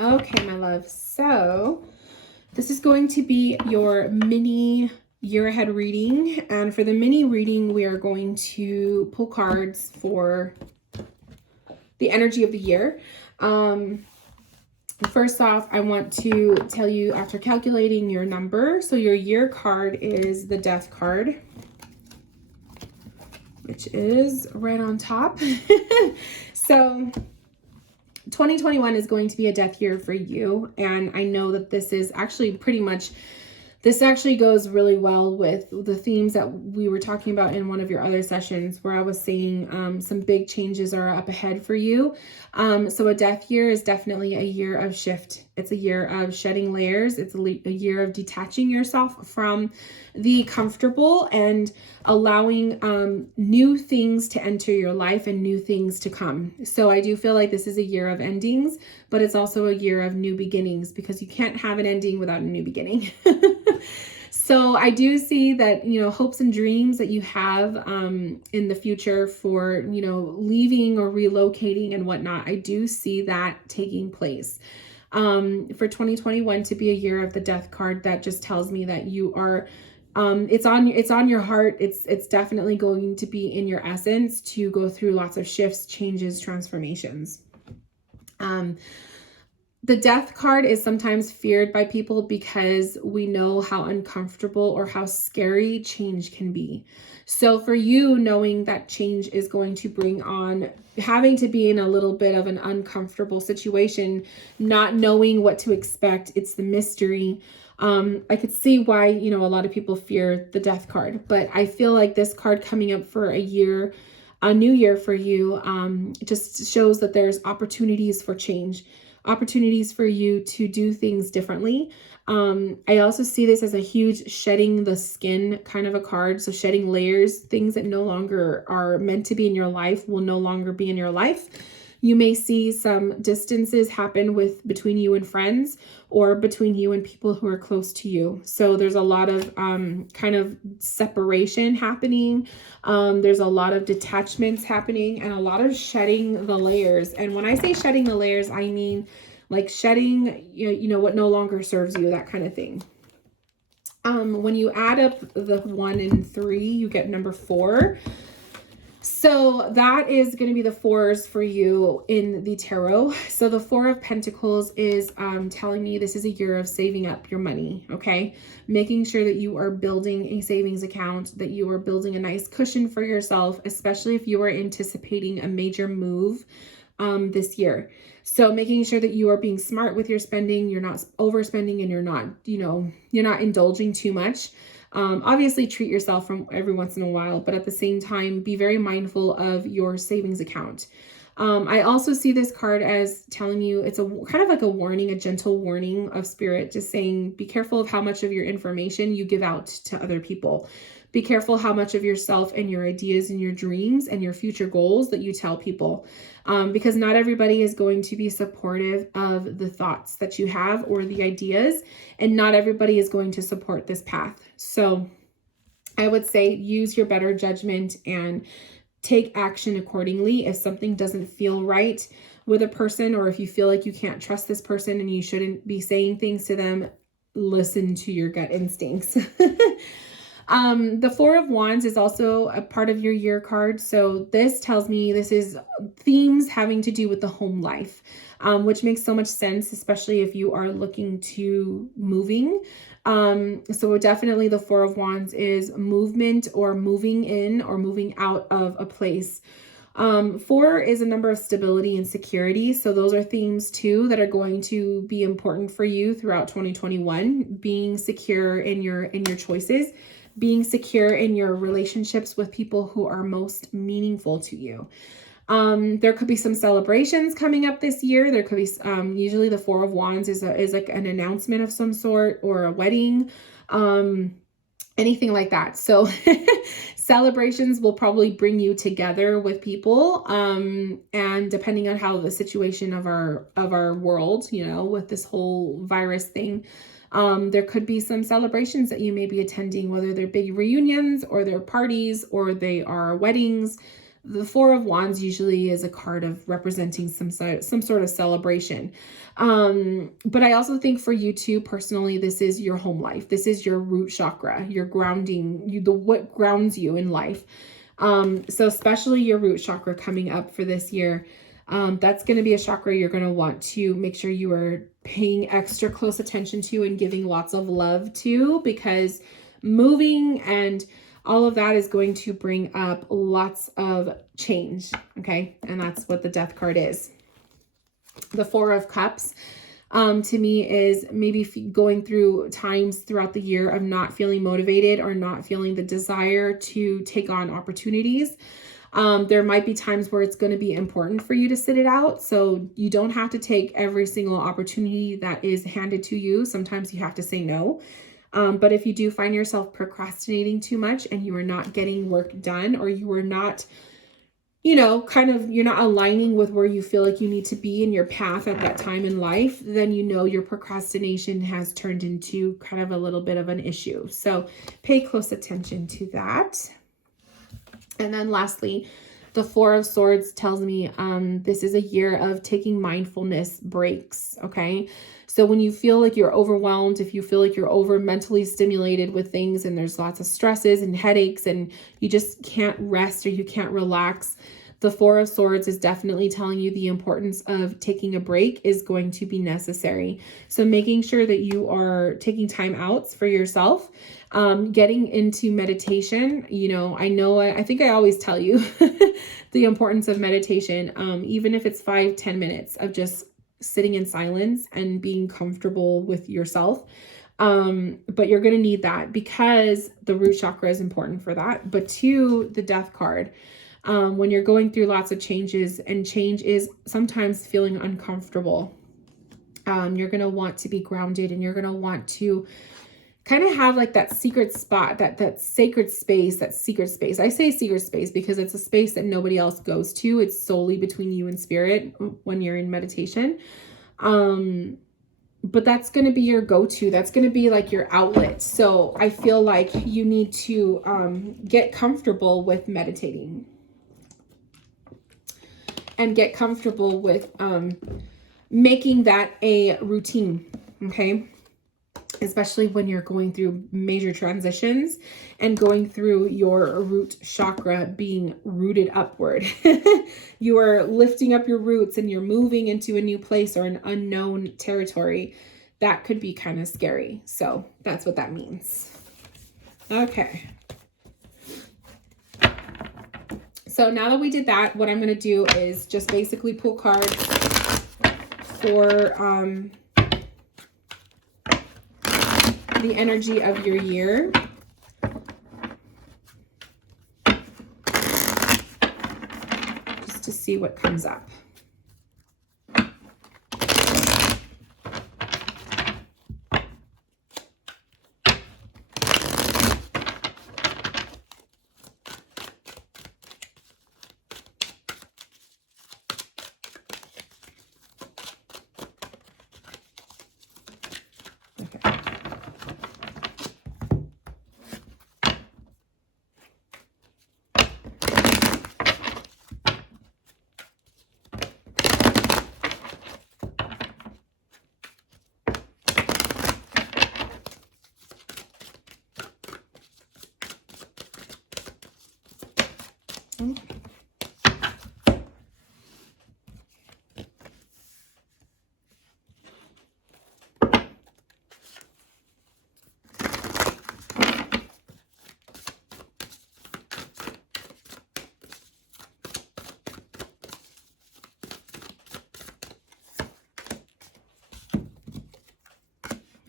Okay, my love. So this is going to be your mini year ahead reading. And for the mini reading, we are going to pull cards for the energy of the year. First off, I want to tell you after calculating your number. So your year card is the Death card, which is right on top. So 2021 is going to be a death year for you. And I know that this is actually this actually goes really well with the themes that we were talking about in one of your other sessions where I was saying some big changes are up ahead for you. So a death year is definitely a year of shift. It's a year of shedding layers. It's a year of detaching yourself from the comfortable and allowing new things to enter your life and new things to come. So I do feel like this is a year of endings, but it's also a year of new beginnings because you can't have an ending without a new beginning. So I do see that, hopes and dreams that you have in the future for, leaving or relocating and whatnot, I do see that taking place. For 2021 to be a year of the Death card, that just tells me that you are, it's on your heart. It's definitely going to be in your essence to go through lots of shifts, changes, transformations. The Death card is sometimes feared by people because we know how uncomfortable or how scary change can be. So for you, knowing that change is going to bring on having to be in a little bit of an uncomfortable situation, not knowing what to expect, it's the mystery. I could see why, a lot of people fear the Death card, but I feel like this card coming up for a new year for you, just shows that there's opportunities for change. Opportunities for you to do things differently. I also see this as a huge shedding the skin kind of a card. So shedding layers, things that no longer are meant to be in your life will no longer be in your life. You may see some distances happen between you and friends or between you and people who are close to you. So there's a lot of kind of separation happening. There's a lot of detachments happening and a lot of shedding the layers. And when I say shedding the layers, I mean like shedding, what no longer serves you, that kind of thing. When you add up the 1 and 3, you get number 4. So that is going to be the 4s for you in the tarot. So the 4 of Pentacles is telling me this is a year of saving up your money, okay? Making sure that you are building a savings account, that you are building a nice cushion for yourself, especially if you are anticipating a major move this year. So making sure that you are being smart with your spending, you're not overspending and you're not indulging too much. Obviously treat yourself from every once in a while, but at the same time, be very mindful of your savings account. I also see this card as telling you it's a kind of like a warning, a gentle warning of spirit, just saying, be careful of how much of your information you give out to other people. Be careful how much of yourself and your ideas and your dreams and your future goals that you tell people, because not everybody is going to be supportive of the thoughts that you have or the ideas, and not everybody is going to support this path. So I would say use your better judgment and take action accordingly. If something doesn't feel right with a person, or if you feel like you can't trust this person and you shouldn't be saying things to them, listen to your gut instincts. The 4 of Wands is also a part of your year card. So this tells me this is themes having to do with the home life, which makes so much sense, especially if you are looking to moving. So definitely the 4 of Wands is movement or moving in or moving out of a place. 4 is a number of stability and security. So those are themes too that are going to be important for you throughout 2021, being secure in your choices, being secure in your relationships with people who are most meaningful to you. There could be some celebrations coming up this year. There could be, usually the 4 of Wands is like an announcement of some sort or a wedding, anything like that. So celebrations will probably bring you together with people. And depending on how the situation of our world, with this whole virus thing, there could be some celebrations that you may be attending, whether they're big reunions or they're parties or they are weddings. the Four of Wands usually is a card of representing some sort of celebration. But I also think for you too, personally, this is your home life. This is your root chakra, your grounding, what grounds you in life. So especially your root chakra coming up for this year. That's going to be a chakra you're going to want to make sure you are paying extra close attention to and giving lots of love to, because moving and all of that is going to bring up lots of change. Okay. And that's what the Death card is. The Four of Cups, to me, is maybe going through times throughout the year of not feeling motivated or not feeling the desire to take on opportunities. There might be times where it's going to be important for you to sit it out. So you don't have to take every single opportunity that is handed to you. Sometimes you have to say no. But if you do find yourself procrastinating too much and you are not getting work done, or you are not, you're not aligning with where you feel like you need to be in your path at that time in life, then your procrastination has turned into kind of a little bit of an issue. So pay close attention to that. And then lastly, the Four of Swords tells me this is a year of taking mindfulness breaks, okay? So when you feel like you're overwhelmed, if you feel like you're over mentally stimulated with things and there's lots of stresses and headaches and you just can't rest or you can't relax, the Four of Swords is definitely telling you the importance of taking a break is going to be necessary. So making sure that you are taking time outs for yourself, getting into meditation. I think I always tell you the importance of meditation, even if it's 5-10 minutes of just sitting in silence and being comfortable with yourself. But you're going to need that because the root chakra is important for that. But two, the Death card, when you're going through lots of changes, and change is sometimes feeling uncomfortable, you're going to want to be grounded, and you're going to want to kind of have like that secret spot, that sacred space, that secret space. I say secret space because it's a space that nobody else goes to. It's solely between you and spirit when you're in meditation. But that's going to be your go-to. That's going to be like your outlet. So I feel like you need to get comfortable with meditating and get comfortable with making that a routine. Okay. Especially when you're going through major transitions and going through your root chakra being rooted upward. You are lifting up your roots and you're moving into a new place or an unknown territory. That could be kind of scary. So that's what that means. Okay. So now that we did that, what I'm going to do is just basically pull cards for the energy of your year. Just to see what comes up.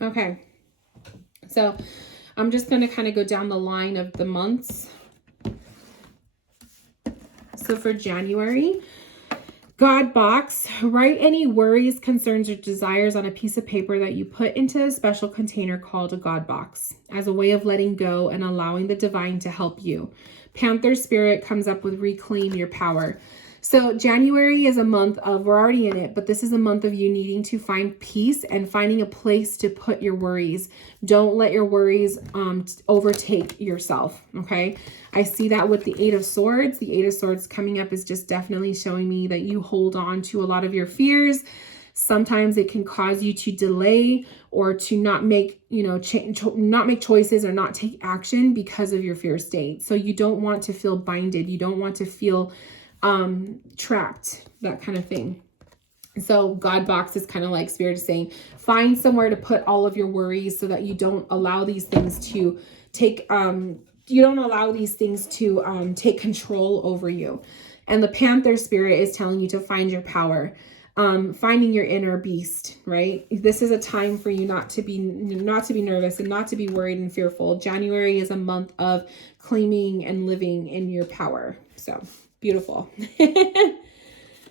Okay, so I'm just going to kind of go down the line of the months. So for January, God box, write any worries, concerns, or desires on a piece of paper that you put into a special container called a God box as a way of letting go and allowing the divine to help you. Panther spirit comes up with reclaim your power. So January is a month of, we're already in it, but this is a month of you needing to find peace and finding a place to put your worries. Don't let your worries overtake yourself, okay? I see that with the Eight of Swords. The Eight of Swords coming up is just definitely showing me that you hold on to a lot of your fears. Sometimes it can cause you to delay or to not make, not make choices or not take action because of your fear state. So you don't want to feel binded. You don't want to feel trapped, that kind of thing. So God box is kind of like Spirit is saying, find somewhere to put all of your worries so that you don't allow these things to take, take control over you. And the Panther Spirit is telling you to find your power, finding your inner beast, right? This is a time for you not to be nervous and not to be worried and fearful. January is a month of claiming and living in your power. So beautiful.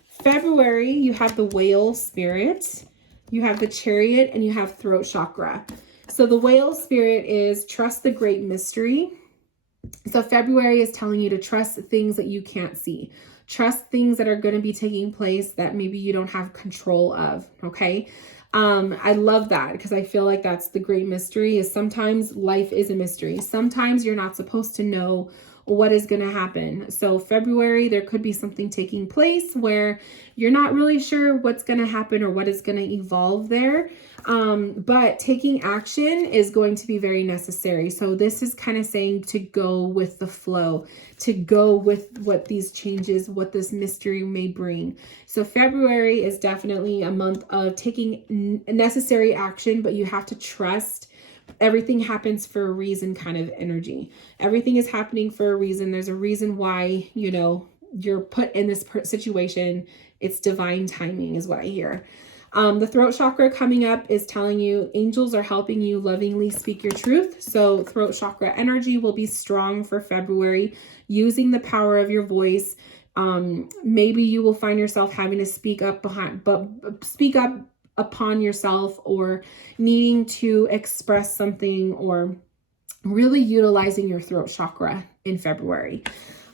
February, you have the Whale Spirit, you have the Chariot, and you have Throat Chakra. So the Whale Spirit is trust the great mystery. So February is telling you to trust things that you can't see. Trust things that are going to be taking place that maybe you don't have control of, okay? I love that because I feel like that's the great mystery, is sometimes life is a mystery. Sometimes you're not supposed to know what is going to happen. So February, there could be something taking place where you're not really sure what's going to happen or what is going to evolve there. But taking action is going to be very necessary. So this is kind of saying to go with the flow, to go with what these changes, what this mystery may bring. So February is definitely a month of taking necessary action, but you have to trust everything happens for a reason kind of energy. Everything is happening for a reason. There's a reason why, you're put in this situation. It's divine timing is what I hear. The throat chakra coming up is telling you angels are helping you lovingly speak your truth. So throat chakra energy will be strong for February, using the power of your voice. Maybe you will find yourself having to speak up upon yourself, or needing to express something, or really utilizing your throat chakra in February.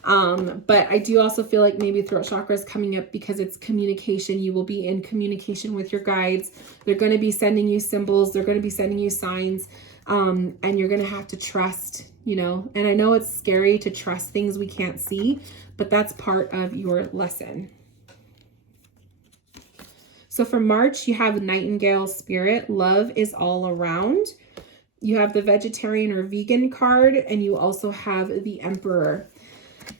But I do also feel like maybe throat chakra is coming up because it's communication. You will be in communication with your guides. They're going to be sending you symbols. They're going to be sending you signs. And you're going to have to trust, and I know it's scary to trust things we can't see, but that's part of your lesson. So for March, you have Nightingale Spirit. Love is all around. You have the vegetarian or vegan card, and you also have the Emperor.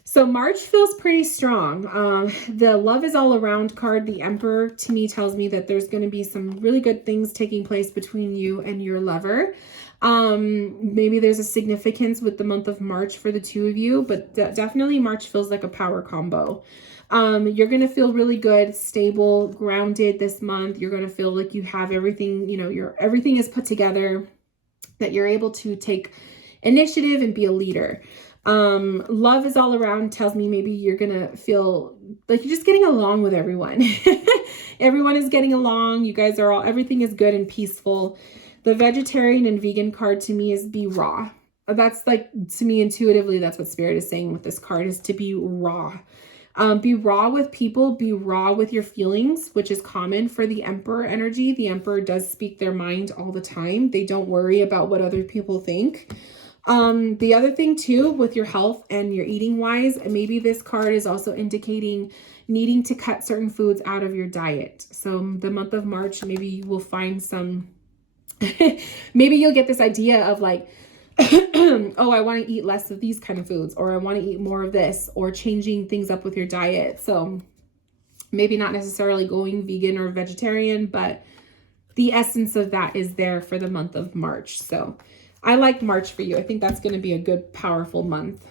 So March feels pretty strong. The love is all around card, the Emperor, to me tells me that there's going to be some really good things taking place between you and your lover. Maybe there's a significance with the month of March for the two of you, but definitely March feels like a power combo. You're going to feel really good, stable, grounded this month. You're going to feel like you have everything, everything is put together, that you're able to take initiative and be a leader. Love is all around tells me maybe you're going to feel like you're just getting along with everyone. Everyone is getting along. You guys are everything is good and peaceful. The vegetarian and vegan card to me is be raw. That's to me intuitively, that's what Spirit is saying with this card, is to be raw. Be raw with people, be raw with your feelings, which is common for the Emperor energy. The Emperor does speak their mind all the time. They don't worry about what other people think. The other thing too, with your health and your eating wise, maybe this card is also indicating needing to cut certain foods out of your diet. So the month of March, maybe you will find some, maybe you'll get this idea of oh, I want to eat less of these kind of foods, or I want to eat more of this, or changing things up with your diet. So maybe not necessarily going vegan or vegetarian, but the essence of that is there for the month of March. So I like March for you. I think that's going to be a good, powerful month.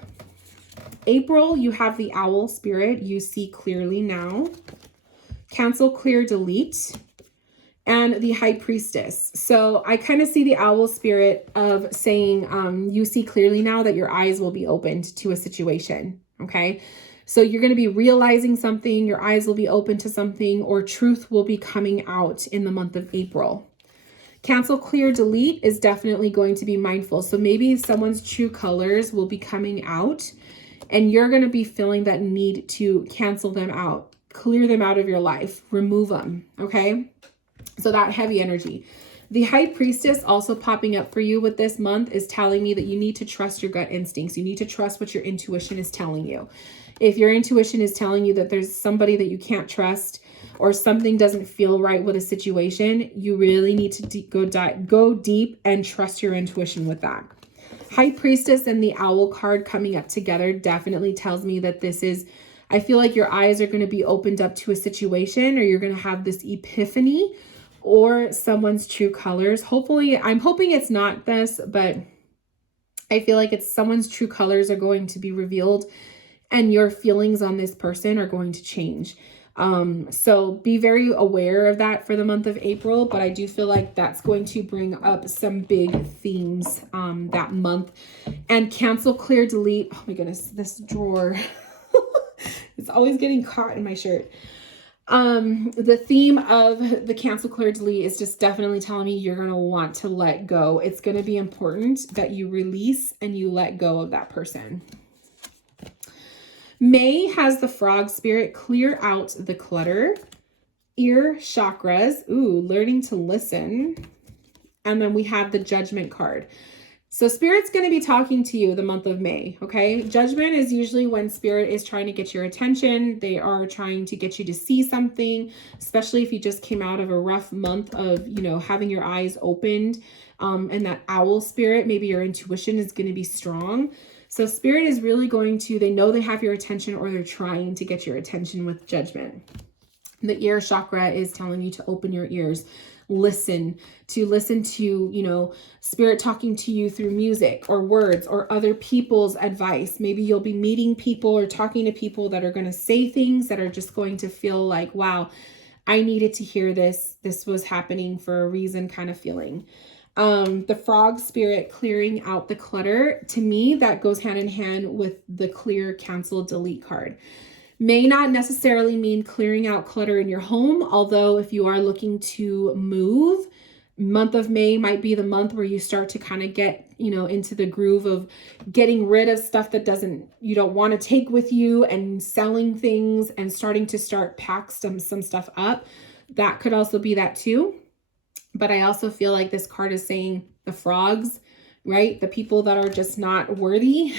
April, you have the Owl Spirit. You see clearly now. Cancel, clear, delete. And the High Priestess. So I kind of see the Owl Spirit of saying, you see clearly now that your eyes will be opened to a situation. Okay. So you're going to be realizing something, your eyes will be open to something, or truth will be coming out in the month of April. Cancel, clear, delete is definitely going to be mindful. So maybe someone's true colors will be coming out and you're going to be feeling that need to cancel them out, clear them out of your life, remove them. Okay. So that heavy energy. The High Priestess also popping up for you with this month is telling me that you need to trust your gut instincts. You need to trust what your intuition is telling you. If your intuition is telling you that there's somebody that you can't trust or something doesn't feel right with a situation, you really need to go deep and trust your intuition with that. High Priestess and the Owl card coming up together definitely tells me that this is, I feel like your eyes are going to be opened up to a situation, or you're going to have this epiphany, or someone's true colors. Hopefully, I'm hoping it's not this, but I feel like it's someone's true colors are going to be revealed and your feelings on this person are going to change. So be very aware of that for the month of April, but I do feel like that's going to bring up some big themes that month. And cancel, clear, delete. Oh my goodness, this drawer. It's always getting caught in my shirt. The theme of the cancel, clear, delete is just definitely telling me you're going to want to let go. It's going to be important that you release and you let go of that person. May has the Frog Spirit, clear out the clutter. Ear chakras, learning to listen. And then we have the Judgment card. So Spirit's going to be talking to you the month of May, okay? Judgment is usually when Spirit is trying to get your attention. They are trying to get you to see something, especially if you just came out of a rough month of, having your eyes opened. And that Owl Spirit, maybe your intuition is going to be strong. So Spirit is really going to, they know they have your attention, or they're trying to get your attention with Judgment. The ear chakra is telling you to open your ears. Listen to, Spirit talking to you through music or words or other people's advice. Maybe you'll be meeting people or talking to people that are going to say things that are just going to feel like, wow, I needed to hear this. This was happening for a reason kind of feeling. The Frog Spirit, clearing out the clutter. To me, that goes hand in hand with the clear, cancel, delete card. May not necessarily mean clearing out clutter in your home, although if you are looking to move, month of May might be the month where you start to kind of get, into the groove of getting rid of stuff that you don't want to take with you, and selling things and starting to pack some stuff up. That could also be that too. But I also feel like this card is saying the frogs, right? The people that are just not worthy,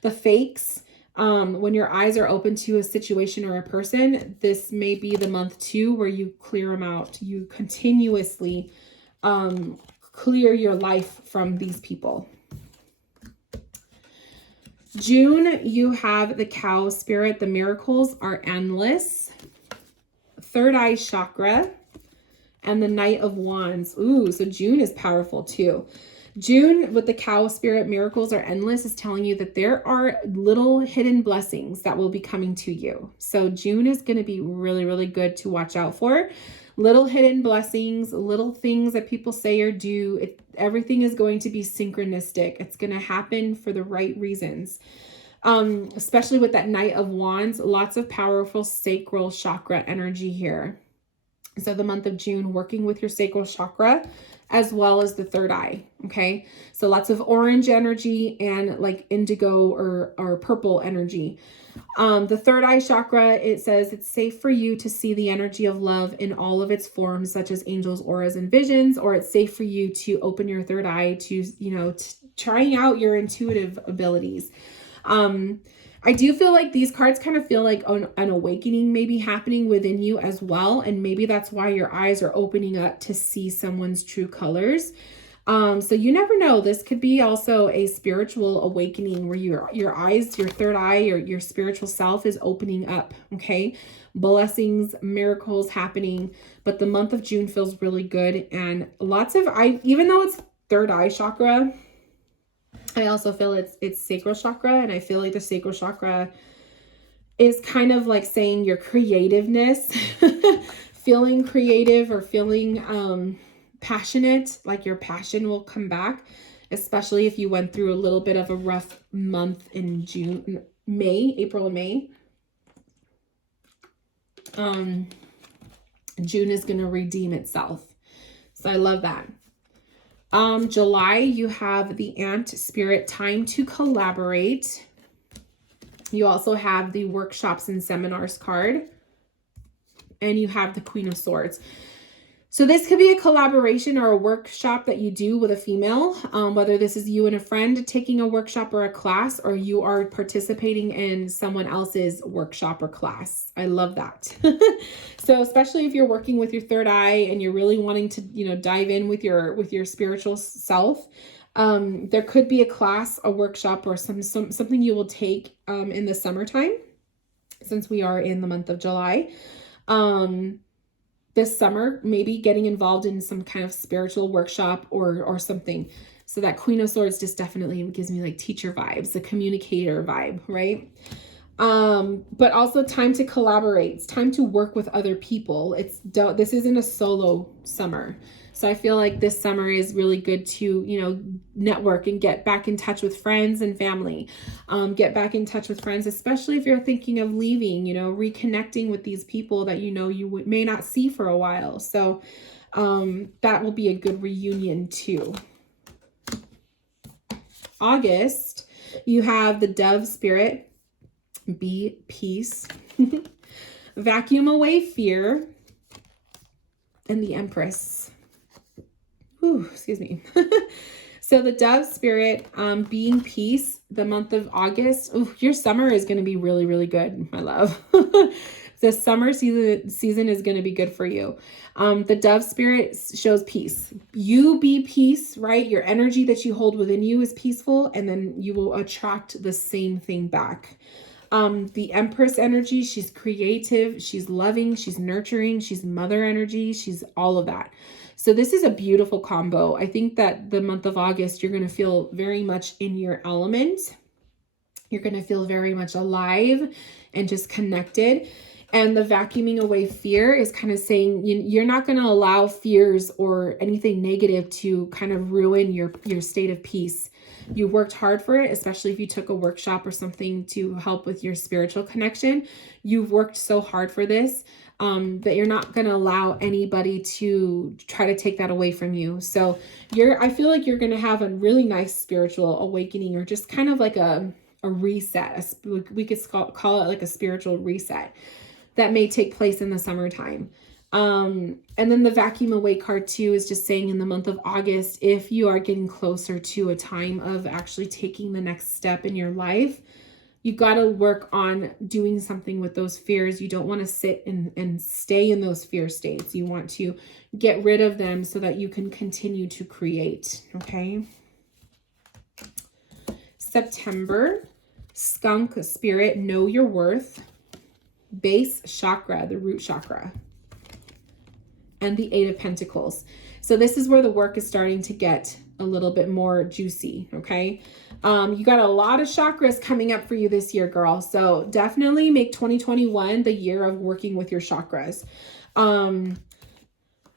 the fakes. When your eyes are open to a situation or a person, this may be the month too where you clear them out. You continuously clear your life from these people. June, you have the Cow Spirit. The miracles are endless. Third eye chakra and the Knight of Wands. So June is powerful too. June with the Cow Spirit, miracles are endless, is telling you that there are little hidden blessings that will be coming to you. So June is going to be really, really good to watch out for. Little hidden blessings, little things that people say or do. Everything is going to be synchronistic. It's going to happen for the right reasons. Especially with that Knight of Wands, lots of powerful sacral chakra energy here. So the month of June, working with your sacral chakra as well as the third eye. Okay. So lots of orange energy and like indigo or purple energy. The third eye chakra, it says it's safe for you to see the energy of love in all of its forms, such as angels, auras, and visions, or it's safe for you to open your third eye to, trying out your intuitive abilities. I do feel like these cards kind of feel like an awakening maybe happening within you as well. And maybe that's why your eyes are opening up to see someone's true colors. So you never know. This could be also a spiritual awakening where your eyes, your third eye, or your spiritual self is opening up. Okay. Blessings, miracles happening. But the month of June feels really good. And even though it's third eye chakra, I also feel it's sacral chakra, and I feel like the sacral chakra is kind of like saying your creativeness, feeling creative or feeling passionate, like your passion will come back, especially if you went through a little bit of a rough month in April and May. June is going to redeem itself. So I love that. July, you have the Ant Spirit, time to collaborate. You also have the workshops and seminars card, and you have the Queen of Swords. So this could be a collaboration or a workshop that you do with a female, whether this is you and a friend taking a workshop or a class, or you are participating in someone else's workshop or class. I love that. So especially if you're working with your third eye and you're really wanting to, dive in with your spiritual self, there could be a class, a workshop, or something you will take in the summertime, since we are in the month of July. This summer, maybe getting involved in some kind of spiritual workshop or something. So that Queen of Swords just definitely gives me like teacher vibes, the communicator vibe, right? But also time to collaborate. It's time to work with other people. This isn't a solo summer. So I feel like this summer is really good to, network and get back in touch with friends and family. Get back in touch with friends, especially if you're thinking of leaving, reconnecting with these people that you may not see for a while. So that will be a good reunion too. August, you have the Dove Spirit, be peace, vacuum away fear, and the Empress. Ooh, excuse me. So the Dove Spirit, being peace, the month of August. Ooh, your summer is going to be really, really good, my love. The summer season is going to be good for you. The Dove Spirit shows peace. You be peace, right? Your energy that you hold within you is peaceful, and then you will attract the same thing back. The Empress energy, she's creative, she's loving, she's nurturing, she's mother energy, she's all of that. So this is a beautiful combo. I think that the month of August, you're going to feel very much in your element. You're going to feel very much alive and just connected. And the vacuuming away fear is kind of saying you're not going to allow fears or anything negative to kind of ruin your state of peace. You worked hard for it, especially if you took a workshop or something to help with your spiritual connection. You've worked so hard for this that you're not going to allow anybody to try to take that away from you. So I feel like you're going to have a really nice spiritual awakening, or just kind of like a reset. We could call it like a spiritual reset that may take place in the summertime. And then the vacuum away card too is just saying in the month of August, if you are getting closer to a time of actually taking the next step in your life, you got to work on doing something with those fears. You don't want to sit and stay in those fear states. You want to get rid of them so that you can continue to create. Okay. September, Skunk Spirit, know your worth. Base chakra, the root chakra, and the Eight of Pentacles. So this is where the work is starting to get a little bit more juicy. Okay. You got a lot of chakras coming up for you this year, girl. So definitely make 2021 the year of working with your chakras.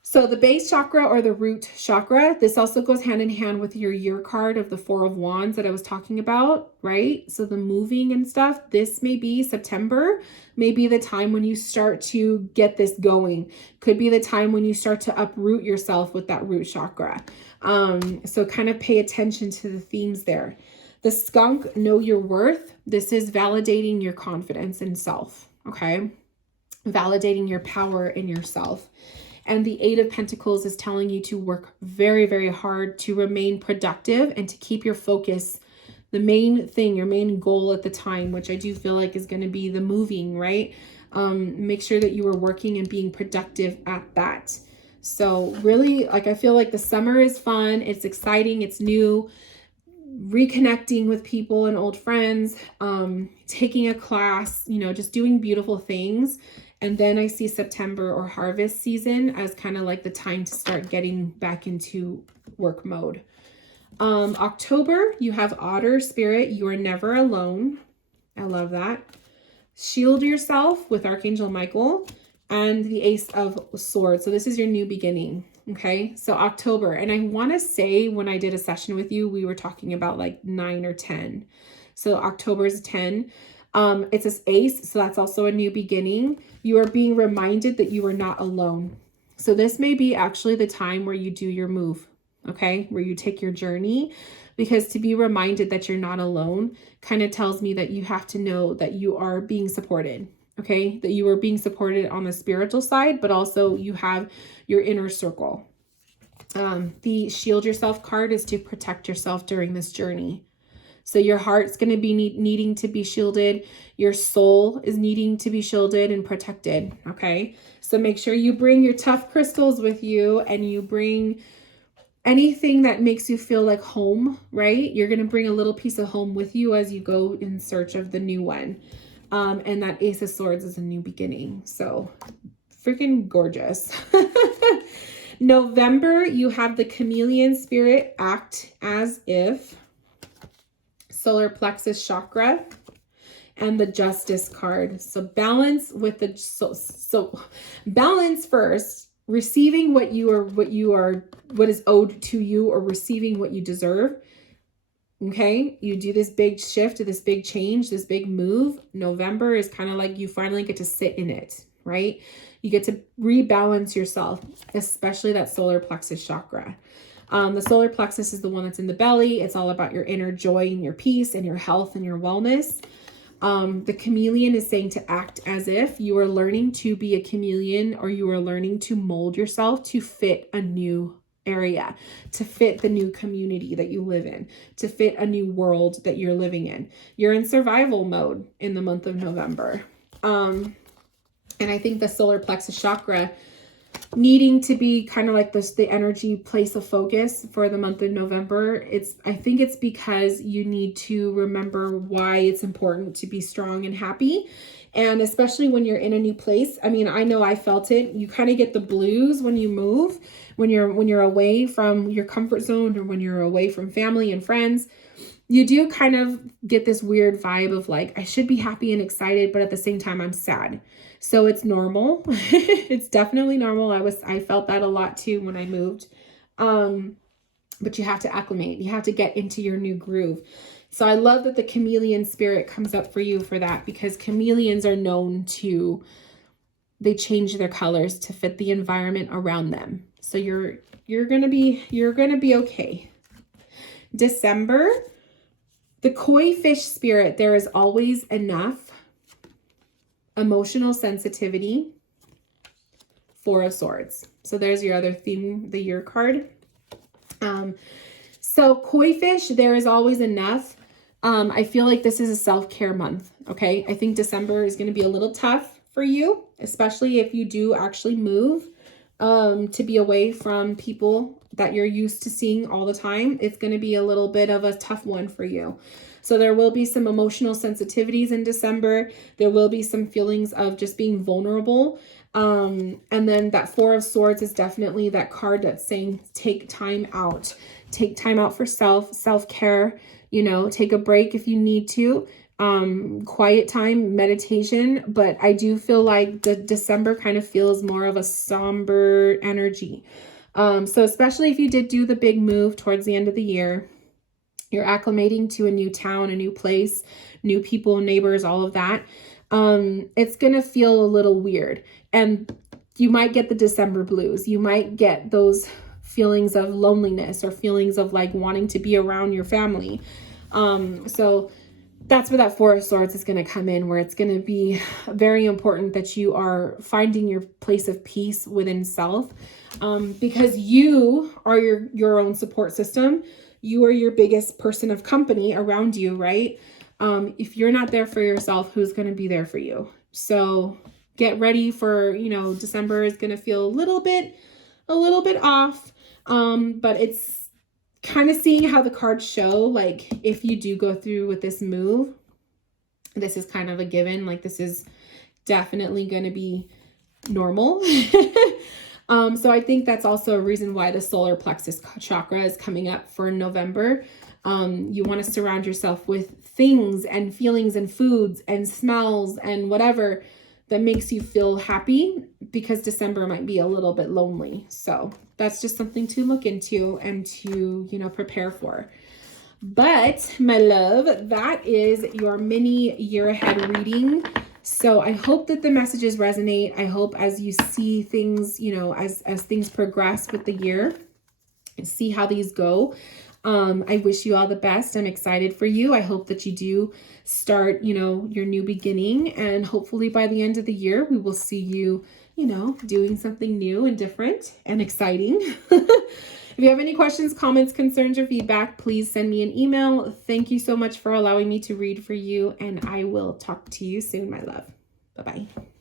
So the base chakra or the root chakra, this also goes hand in hand with your year card of the Four of Wands that I was talking about, right? So the moving and stuff, this may be September, may be the time when you start to get this going. Could be the time when you start to uproot yourself with that root chakra. So kind of pay attention to the themes there. The Skunk, know your worth. This is validating your confidence in self, okay? Validating your power in yourself. And the Eight of Pentacles is telling you to work very, very hard to remain productive and to keep your focus. The main thing, your main goal at the time, which I do feel like is going to be the moving, right? Make sure that you are working and being productive at that. So really, like, I feel like the summer is fun. It's exciting. It's new. Reconnecting with people and old friends, taking a class, just doing beautiful things. And then I see September or harvest season as kind of like the time to start getting back into work mode. October, you have Otter Spirit. You are never alone. I love that. Shield yourself with Archangel Michael and the Ace of Swords. So this is your new beginning. Okay. So October. And I want to say when I did a session with you, we were talking about like 9 or 10. So October is 10. It's an ace, so that's also a new beginning. You are being reminded that you are not alone. So this may be actually the time where you do your move. okay, where you take your journey, because to be reminded that you're not alone kind of tells me that you have to know that you are being supported, okay, that you are being supported on the spiritual side, but also you have your inner circle. The shield yourself card is to protect yourself during this journey. So your heart's going to be needing to be shielded. Your soul is needing to be shielded and protected. Okay. So make sure you bring your tough crystals with you, and you bring anything that makes you feel like home, right? You're going to bring a little piece of home with you as you go in search of the new one. And that Ace of Swords is a new beginning. So freaking gorgeous. November, you have the Chameleon Spirit, Act As If, solar plexus chakra, and the Justice card. So balance with the, so balance first, receiving what is owed to you, or receiving what you deserve. Okay, you do this big shift, this big change, this big move. November is kind of like you finally get to sit in it, right? You get to rebalance yourself, especially that solar plexus chakra. The solar plexus is the one that's in the belly. It's all about your inner joy and your peace and your health and your wellness. The chameleon is saying to act as if you are learning to be a chameleon, or you are learning to mold yourself to fit a new area, to fit the new community that you live in, to fit a new world that you're living in. You're in survival mode in the month of November. And I think the solar plexus chakra needing to be kind of like this, the energy place of focus for the month of November. I think it's because you need to remember why it's important to be strong and happy. And especially when you're in a new place. I mean, I know I felt it. You kind of get the blues when you move, when you're away from your comfort zone, or when you're away from family and friends. You do kind of get this weird vibe of like, I should be happy and excited, but at the same time, I'm sad. So it's normal. It's definitely normal. I felt that a lot too when I moved. But you have to acclimate. You have to get into your new groove. So I love that the chameleon spirit comes up for you for that, because chameleons are known to, they change their colors to fit the environment around them. So you're going to be okay. December, the koi fish spirit, there is always enough. Emotional sensitivity, Four of Swords. So there's your other theme, the year card. So koi fish, there is always enough. I feel like this is a self-care month. Okay. I think December is going to be a little tough for you, especially if you do actually move, to be away from people that you're used to seeing all the time. It's going to be a little bit of a tough one for you. So there will be some emotional sensitivities in December. There will be some feelings of just being vulnerable. And then that Four of Swords is definitely that card that's saying take time out. Take time out for self-care, take a break if you need to. Quiet time, meditation. But I do feel like the December kind of feels more of a somber energy. So especially if you did do the big move towards the end of the year, you're acclimating to a new town, a new place, new people, neighbors, all of that. It's going to feel a little weird, and you might get the December blues. You might get those feelings of loneliness, or feelings of like wanting to be around your family. So that's where that Four of Swords is going to come in, where it's going to be very important that you are finding your place of peace within self, because you are your own support system. You are your biggest person of company around you, right? If you're not there for yourself, who's going to be there for you? So get ready for, December is going to feel a little bit off. But it's kind of seeing how the cards show, like if you do go through with this move, this is kind of a given. Like this is definitely going to be normal. So I think that's also a reason why the solar plexus chakra is coming up for November. You want to surround yourself with things and feelings and foods and smells and whatever that makes you feel happy, because December might be a little bit lonely. So that's just something to look into and to, prepare for. But my love, that is your mini year ahead reading. So I hope that the messages resonate. I hope as you see things, as things progress with the year, see how these go. I wish you all the best. I'm excited for you. I hope that you do start, your new beginning. And hopefully by the end of the year, we will see you, doing something new and different and exciting. If you have any questions, comments, concerns, or feedback, please send me an email. Thank you so much for allowing me to read for you. And I will talk to you soon, my love. Bye-bye.